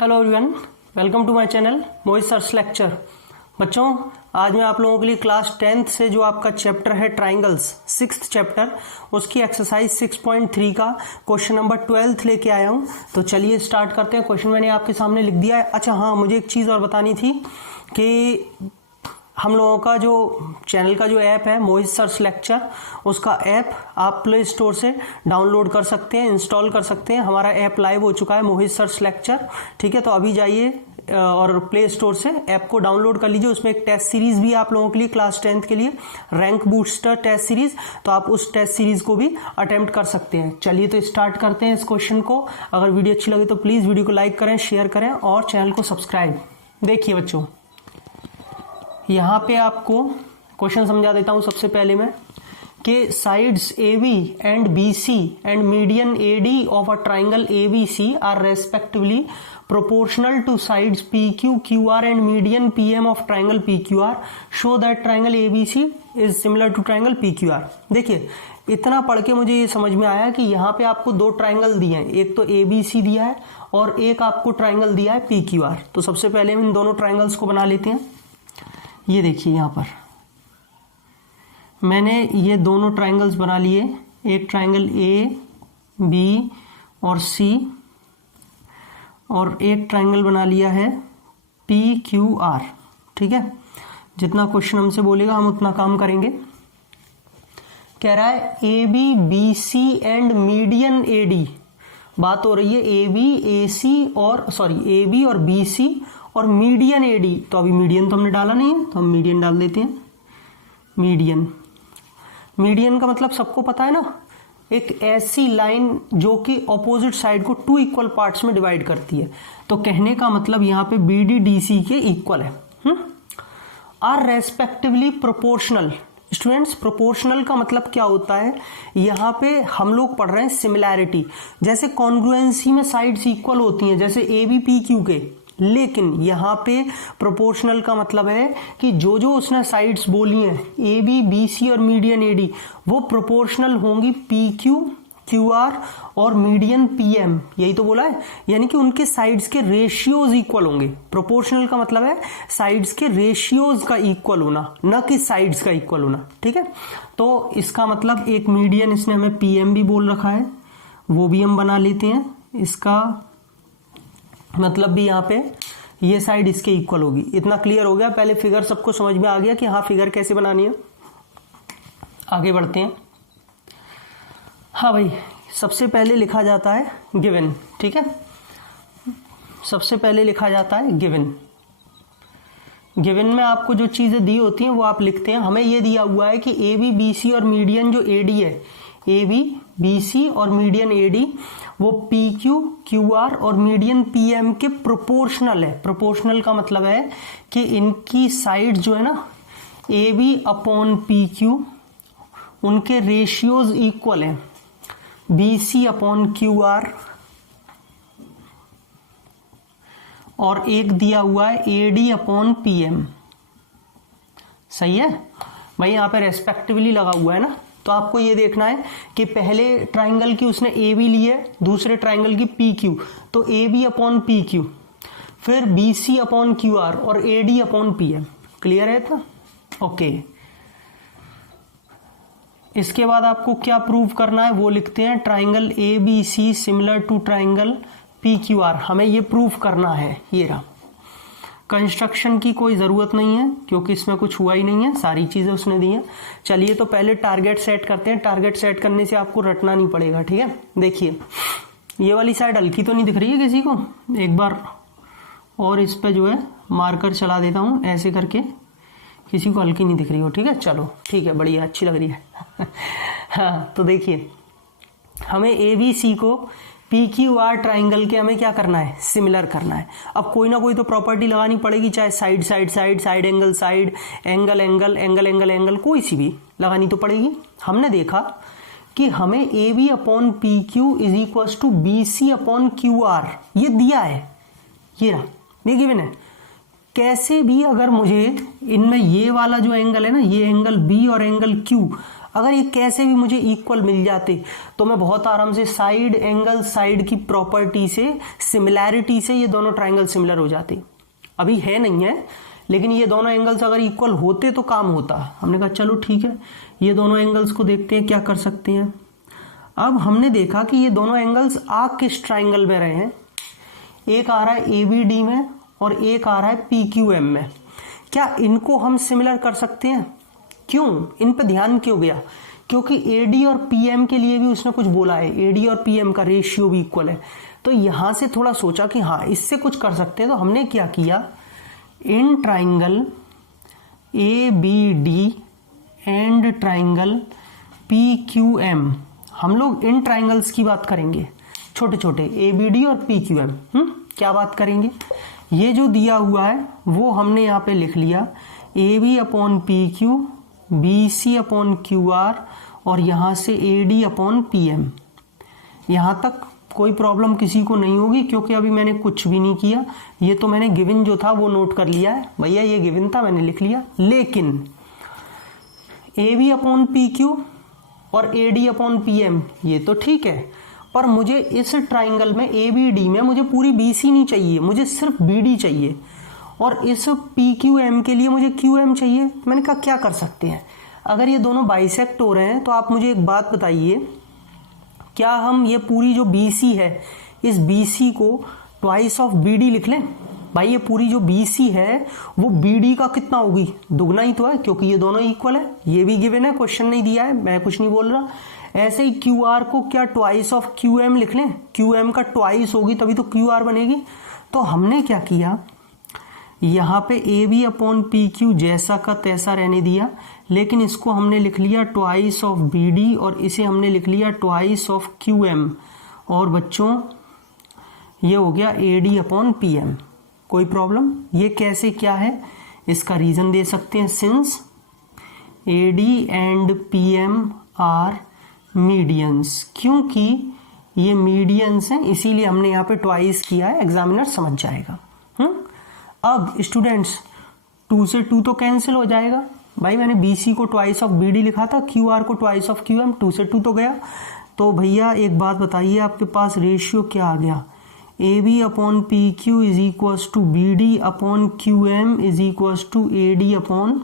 Hello everyone, welcome to my channel Mohit sir's lecture. बच्चों, आज मैं आप लोगों के लिए क्लास 10th से जो आपका चैप्टर है ट्राइंगल्स, 6th चैप्टर, उसकी एक्सरसाइज 6.3 का क्वेश्चन नंबर 12 लेके आया हूं। तो चलिए स्टार्ट करते हैं। क्वेश्चन मैंने आपके सामने लिख दिया है। अच्छा हाँ, मुझे एक चीज़ और बतानी थी कि हम लोगों का जो चैनल का जो ऐप है मोहित सर्स लेक्चर, उसका ऐप आप प्ले स्टोर से डाउनलोड कर सकते हैं, इंस्टॉल कर सकते हैं। हमारा ऐप लाइव हो चुका है मोहित सर्स लेक्चर, ठीक है। तो अभी जाइए और प्ले स्टोर से ऐप को डाउनलोड कर लीजिए। उसमें एक टेस्ट सीरीज भी आप लोगों के लिए क्लास 10th के लिए, रैंक बूस्टर टेस्ट सीरीज, तो आप उस टेस्ट सीरीज को भी अटेम्प्ट कर सकते हैं। चलिए तो स्टार्ट करते हैं इस क्वेश्चन को। अगर वीडियो अच्छी लगे तो प्लीज वीडियो को लाइक करें, शेयर करें और चैनल को सब्सक्राइब। देखिए बच्चों, यहाँ पे आपको क्वेश्चन समझा देता हूँ सबसे पहले मैं, कि sides AB and BC and median AD of a triangle ABC are respectively proportional to sides PQ, QR and median PM of triangle PQR। Show that triangle ABC is similar to triangle PQR। देखिए, इतना पढ़ के मुझे ये समझ में आया कि यहाँ पे आपको दो ट्राइंगल दिए हैं, एक तो ABC दिया है और एक आपको ट्राइंगल दिया है PQR। तो सबसे पहले हम इन दोनों ट्राइंगल्स को बना लेते हैं। ये देखिए, यहाँ पर मैंने ये दोनों ट्राइंगल्स बना लिए। एक ट्राइंगल A, B और C, और एक ट्राइंगल बना लिया है PQR, ठीक है। जितना क्वेश्चन हमसे बोलेगा हम उतना काम करेंगे। कह रहा है AB, BC and median AD। बात हो रही है AB और BC और मीडियन AD। तो अभी मीडियन तो हमने डाला नहीं है, तो हम मीडियन डाल देते हैं। मीडियन का मतलब सबको पता है ना, एक ऐसी लाइन जो कि ऑपोजिट साइड को टू इक्वल पार्ट्स में डिवाइड करती है। तो कहने का मतलब यहाँ पे BD DC के इक्वल है। Are respectively proportional. Students, proportional का मतलब क्या होता है? यहाँ पे हम लोग पढ़ रहे हैं सिमिलैरिटी। जैसे कॉन्ग्रुएंसी में साइड्स इक्वल होती हैं, जैसे AB PQ के, लेकिन यहाँ पे प्रोपोर्शनल का मतलब है कि जो जो उसने साइड्स बोली हैं AB, BC और मीडियन AD, वो प्रोपोर्शनल होंगी PQ, QR और मीडियन PM। यही तो बोला है, यानी कि उनके साइड्स के रेशियोज इक्वल होंगे। प्रोपोर्शनल का मतलब है साइड्स के रेशियोज का इक्वल होना, न कि साइड्स का इक्वल होना, ठीक है। तो इसका मतलब एक मीडियन इसने हमें PM भी बोल रखा है, वो भी हम बना लेते हैं। इसका मतलब भी यहाँ पे ये साइड इसके इक्वल होगी। इतना क्लियर हो गया? पहले फिगर सबको समझ में आ गया कि हाँ फिगर कैसे बनानी है। आगे बढ़ते हैं। हाँ भाई, सबसे पहले लिखा जाता है गिवन, ठीक है। सबसे पहले लिखा जाता है गिवन। गिवन में आपको जो चीजें दी होती हैं वो आप लिखते हैं। हमें ये दिया हुआ है कि AB, BC और मीडियन जो AD है, AB, BC और मीडियन AD वो PQ, QR और मीडियन PM के प्रोपोर्शनल है। प्रोपोर्शनल का मतलब है कि इनकी साइड जो है ना, AB अपॉन PQ, उनके रेशियोज इक्वल है BC अपॉन QR, और एक दिया हुआ है AD अपॉन PM। सही है भाई, यहाँ पे रेस्पेक्टिवली लगा हुआ है ना। तो आपको ये देखना है कि पहले ट्राइंगल की उसने AB ली है, दूसरे ट्राइंगल की PQ, तो AB अपॉन PQ, फिर BC अपॉन QR और AD अपॉन PM। क्लियर है इतना? ओके। इसके बाद आपको क्या प्रूव करना है वो लिखते हैं। Triangle ABC similar to triangle PQR, हमें ये प्रूव करना है। ये रहा। कंस्ट्रक्शन की कोई ज़रूरत नहीं है क्योंकि इसमें कुछ हुआ ही नहीं है, सारी चीज़ें उसने दी हैं। चलिए तो पहले टारगेट सेट करते हैं। टारगेट सेट करने से आपको रटना नहीं पड़ेगा, ठीक है। देखिए, ये वाली साइड हल्की तो नहीं दिख रही है किसी को? एक बार और इस पे जो है मार्कर चला देता हूँ ऐसे करके, किसी को हल्की नहीं दिख रही हो, ठीक है। चलो ठीक है, बढ़िया, अच्छी लग रही है। हाँ, तो देखिए, हमें ABC को PQR ट्राइंगल के हमें क्या करना है? सिमिलर करना है। अब कोई ना कोई तो प्रॉपर्टी लगानी पड़ेगी, चाहे side side side, side angle side, angle angle, angle angle angle, कोई सी भी लगानी तो पड़ेगी। हमने देखा कि हमें AB upon PQ is equal to BC upon QR ये दिया है। ये रहा, ये गिवन है। कैसे भी अगर मुझे इनमें ये वाला जो एंगल है ना, ये एंगल B और एंगल Q अगर ये कैसे भी मुझे इक्वल मिल जाते तो मैं बहुत आराम से साइड एंगल साइड की प्रॉपर्टी से, सिमिलैरिटी से ये दोनों ट्राइंगल सिमिलर हो जाते। अभी है नहीं है, लेकिन ये दोनों एंगल्स अगर इक्वल होते तो काम होता। हमने कहा चलो ठीक है, ये दोनों एंगल्स को देखते हैं क्या कर सकते हैं। अब हमने देखा कि ये दोनों एंगल्स आ किस ट्राइंगल में रहे हैं, एक आ रहा है ABD में और एक आ रहा है PQM में। क्या इनको हम सिमिलर कर सकते हैं? क्यों, इन पे ध्यान क्यों गया? क्योंकि AD और PM के लिए भी उसने कुछ बोला है, AD और PM का रेशियो भी इक्वल है। तो यहां से थोड़ा सोचा कि हाँ इससे कुछ कर सकते हैं। तो हमने क्या किया, in triangle ABD and triangle PQM, हम लोग इन ट्राइंगल्स की बात करेंगे, छोटे छोटे ABD और PQM। क्या बात करेंगे, ये जो दिया हुआ है वो हमने यहाँ पे लिख लिया, AB upon PQ, BC upon QR और यहाँ से AD अपॉन PM। यहाँ तक कोई प्रॉब्लम किसी को नहीं होगी क्योंकि अभी मैंने कुछ भी नहीं किया, ये तो मैंने गिवन जो था वो नोट कर लिया है, भैया ये गिवन था मैंने लिख लिया। लेकिन AB अपॉन PQ और AD अपॉन PM ये तो ठीक है, पर मुझे इस ट्राइंगल में ABD में मुझे पूरी BC नहीं चाहिए, मुझे सिर्फ BD चाहिए, और इस PQM के लिए मुझे QM चाहिए। मैंने कहा क्या कर सकते हैं, अगर ये दोनों बाइसेक्ट हो रहे हैं तो आप मुझे एक बात बताइए, क्या हम ये पूरी जो BC है इस BC को ट्वाइस ऑफ BD लिख लें? भाई ये पूरी जो BC है वो BD का कितना होगी, दुगना ही तो है, क्योंकि ये दोनों इक्वल है। ये भी गिवन है, क्वेश्चन नहीं दिया है, मैं कुछ नहीं बोल रहा। ऐसे ही QR को क्या ट्वाइस ऑफ QM लिख लें? QM का ट्वाइस होगी तभी तो QR बनेगी। तो हमने क्या किया, यहाँ पे AB अपॉन PQ जैसा का तैसा रहने दिया, लेकिन इसको हमने लिख लिया ट्वाइस ऑफ BD और इसे हमने लिख लिया ट्वाइस ऑफ QM, और बच्चों ये हो गया AD अपॉन PM। कोई प्रॉब्लम? ये कैसे क्या है इसका रीजन दे सकते हैं, since AD and PM are medians, क्योंकि ये मीडियंस हैं इसीलिए हमने यहाँ पे ट्वाइस किया है, एग्जामिनर समझ जाएगा। अब स्टूडेंट्स 2 से 2 तो कैंसिल हो जाएगा, भाई मैंने BC को ट्वाइस ऑफ BD लिखा था, QR को ट्वाइस ऑफ QM, 2 से 2 तो गया। तो भैया एक बात बताइए, आपके पास रेशियो क्या आ गया, AB upon PQ is equals to BD upon QM is equals to AD upon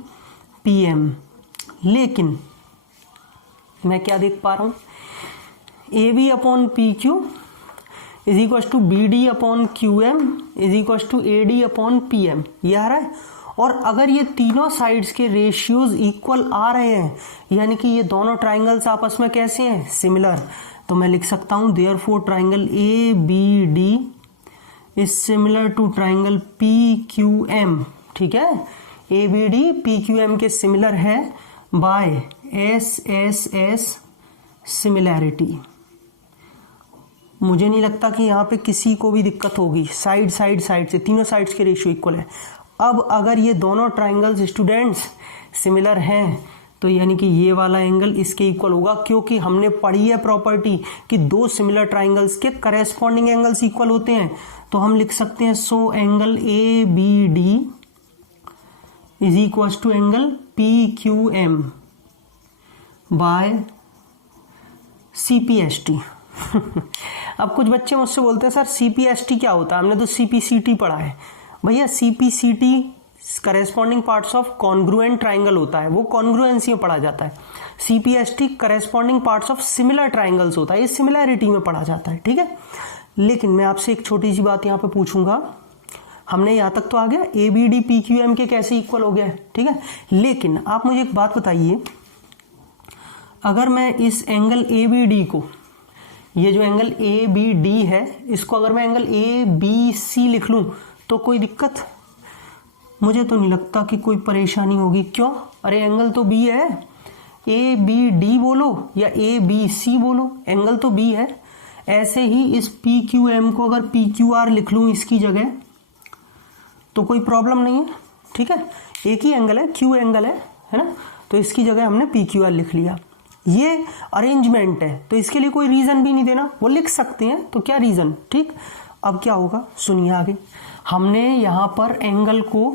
PM। लेकिन मैं क्या देख पा रहा हूं, AB upon PQ is equals to BD upon QM is equals to AD upon PM, ये आ रहा है। और अगर ये तीनों साइड्स के रेशियोज इक्वल आ रहे हैं, यानी कि ये दोनों ट्राइंगल्स आपस में कैसे हैं, सिमिलर, तो मैं लिख सकता हूं therefore triangle ABD is similar to triangle PQM। ठीक है, ABD PQM के सिमिलर है बाय SSS सिमिलैरिटी। मुझे नहीं लगता कि यहाँ पे किसी को भी दिक्कत होगी, साइड से तीनों साइड्स के रेशियो इक्वल है। अब अगर ये दोनों ट्राइंगल्स स्टूडेंट्स सिमिलर हैं तो यानी कि ये वाला एंगल इसके इक्वल होगा, क्योंकि हमने पढ़ी है प्रॉपर्टी कि दो सिमिलर ट्राइंगल्स के करेस्पॉन्डिंग एंगल्स इक्वल होते हैं। तो हम लिख सकते हैं so angle ABD is equal to angle PQM by CPST। अब कुछ बच्चे मुझसे बोलते हैं सर CPST क्या होता है, हमने तो CPCT पढ़ा है। भैया CPCT corresponding parts of congruent triangle होता है, वो कॉन्ग्रुएंसी में पढ़ा जाता है। CPST corresponding parts of similar triangles होता है, ये सिमिलैरिटी में पढ़ा जाता है। ठीक है, लेकिन मैं आपसे एक छोटी सी बात यहाँ पे पूछूंगा, हमने यहाँ तक तो आ गया ABD PQM के कैसे इक्वल हो गया, ठीक है, लेकिन आप मुझे एक बात बताइए, अगर मैं इस एंगल ABD को, ये जो एंगल ABD है, इसको अगर मैं एंगल ABC लिख लूं तो कोई दिक्कत? मुझे तो नहीं लगता कि कोई परेशानी होगी। क्यों? अरे एंगल तो B है, ABD बोलो या ABC बोलो, एंगल तो B है। ऐसे ही इस PQM को अगर PQR लिख लूं इसकी जगह तो कोई प्रॉब्लम नहीं है। ठीक है, एक ही एंगल है, Q एंगल है ना, तो इसकी जगह हमने PQR लिख लिया। ये अरेंजमेंट है, तो इसके लिए कोई रीजन भी नहीं देना, वो लिख सकते हैं, तो क्या रीजन। ठीक, अब क्या होगा सुनिए आगे। हमने यहाँ पर एंगल को,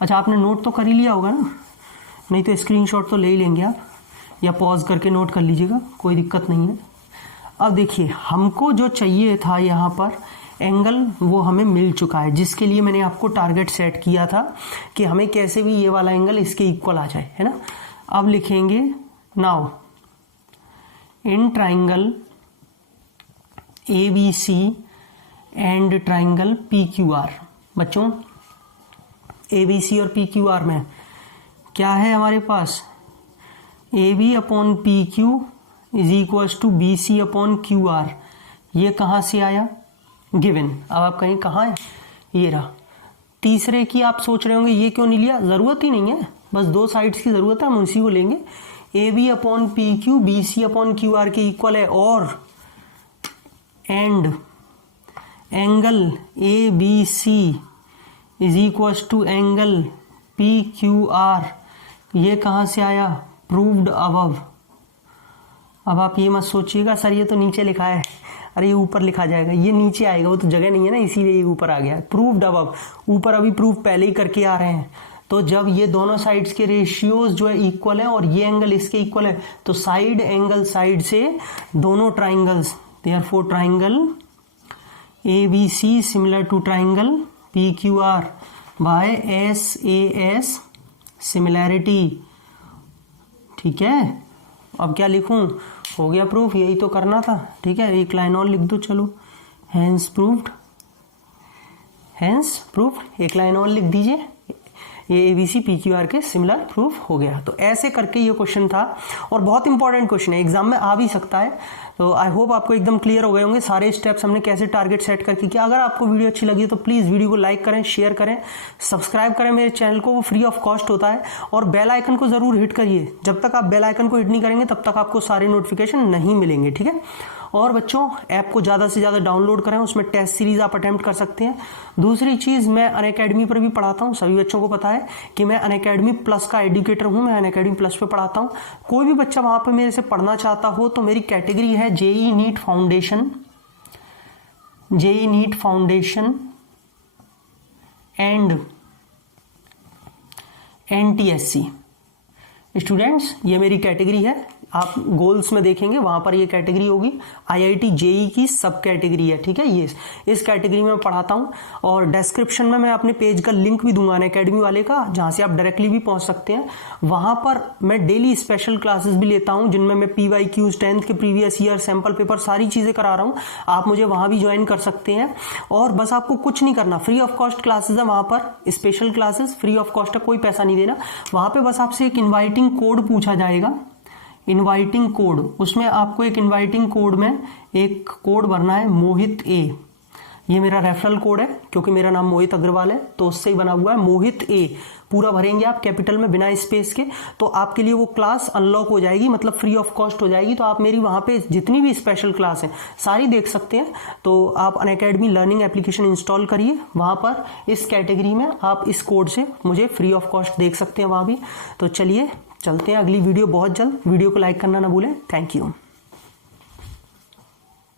अच्छा आपने नोट तो कर ही लिया होगा ना, नहीं तो स्क्रीनशॉट तो ले ही लेंगे आप। या पॉज करके नोट कर लीजिएगा, कोई दिक्कत नहीं है। अब देखिए हमको जो चाहिए था यहाँ पर एंगल वो हमें मिल चुका है, जिसके लिए मैंने आपको टारगेट सेट किया था कि हमें कैसे भी ये वाला एंगल इसके इक्वल आ जाए, है ना। अब लिखेंगे now in triangle ABC and triangle PQR। बच्चों ABC और PQR में क्या है हमारे पास, AB upon PQ is equals to BC upon QR। ये कहाँ से आया, गिवन। अब आप कहें कहाँ है, ये रहा। तीसरे की आप सोच रहे होंगे ये क्यों नहीं लिया, ज़रूरत ही नहीं है, बस दो साइड्स की ज़रूरत है, हम उसी को लेंगे। AB upon PQ BC upon QR के इक्वल है, और and angle ABC is equals to angle PQR। ये कहाँ से आया, प्रूव्ड अबव। अब आप ये मत सोचिएगा सर ये तो नीचे लिखा है, अरे ये ऊपर लिखा जाएगा, ये नीचे आएगा, वो तो जगह नहीं है ना, इसीलिए ये ऊपर आ गया है। प्रूव्ड अबव, ऊपर अभी प्रूव पहले ही करके आ रहे हैं। तो जब ये दोनों साइड्स के रेशियोज जो है इक्वल है और ये एंगल इसके इक्वल है, तो साइड एंगल साइड से दोनों triangles, therefore triangle ABC similar to triangle PQR by SAS similarity. ठीक है, अब क्या लिखूं, हो गया प्रूफ, यही तो करना था। ठीक है, एक लाइन और लिख दो, चलो हैंस प्रूव्ड, हैंस प्रूव्ड, एक लाइन और लिख दीजिए, ये ABC PQR के सिमिलर प्रूफ हो गया। तो ऐसे करके ये क्वेश्चन था, और बहुत इंपॉर्टेंट क्वेश्चन है, एग्जाम में आ भी सकता है। तो आई होप आपको एकदम क्लियर हो गए होंगे सारे स्टेप्स हमने कैसे टारगेट सेट करके किया। अगर आपको वीडियो अच्छी लगी तो प्लीज़ वीडियो को लाइक करें, शेयर करें, सब्सक्राइब करें मेरे चैनल को, वो फ्री ऑफ कॉस्ट होता है, और बेल आइकन को ज़रूर हिट करिए। जब तक आप बेल आइकन को हिट नहीं करेंगे तब तक आपको सारे नोटिफिकेशन नहीं मिलेंगे। ठीक है, और बच्चों ऐप को ज़्यादा से ज़्यादा डाउनलोड करें, उसमें टेस्ट सीरीज आप अटेम्प्ट कर सकते हैं। दूसरी चीज़, मैं अनअकैडमी पर भी पढ़ाता हूँ, सभी बच्चों को पता है कि मैं अनअकैडमी प्लस का एजुकेटर हूँ, मैं अनअकैडमी प्लस पे पढ़ाता हूँ। कोई भी बच्चा वहाँ पे मेरे से पढ़ना चाहता हो तो मेरी कैटेगरी है JEE NEET foundation, JEE NEET foundation and NTSC students, ये मेरी कैटेगरी है। आप गोल्स में देखेंगे वहां पर ये कैटेगरी होगी, IIT JEE की सब कैटेगरी है। ठीक है, ये इस कैटेगरी में मैं पढ़ाता हूँ, और डिस्क्रिप्शन में मैं अपने पेज का लिंक भी दूंगा अनअकैडमी वाले का, जहां से आप डायरेक्टली भी पहुंच सकते हैं। वहां पर मैं डेली स्पेशल क्लासेस भी लेता हूं, जिनमें मैं PYQs 10th के प्रीवियस ईयर सैंपल पेपर सारी चीजें करा रहा हूँ। आप मुझे वहां भी ज्वाइन कर सकते हैं, और बस आपको कुछ नहीं करना, फ्री ऑफ कॉस्ट क्लासेस है वहां पर, special classes free of cost है, कोई पैसा नहीं देना। वहां पे बस आपसे एक इन्वाइटिंग कोड पूछा जाएगा, इनवाइटिंग कोड, उसमें आपको एक इनवाइटिंग कोड में एक कोड भरना है, मोहित A। ये मेरा रेफरल कोड है, क्योंकि मेरा नाम मोहित अग्रवाल है तो उससे ही बना हुआ है, मोहित A पूरा भरेंगे आप कैपिटल में बिना स्पेस के, तो आपके लिए वो क्लास अनलॉक हो जाएगी, मतलब फ्री ऑफ कॉस्ट हो जाएगी। तो आप मेरी वहाँ पे जितनी भी स्पेशल क्लास है सारी देख सकते हैं। तो आप अनअकैडमी लर्निंग एप्लीकेशन इंस्टॉल करिए, वहाँ पर इस कैटेगरी में आप इस कोड से मुझे फ्री ऑफ कॉस्ट देख सकते हैं वहाँ भी। तो चलिए चलते हैं अगली वीडियो बहुत जल्द, वीडियो को लाइक करना ना भूलें। Thank you.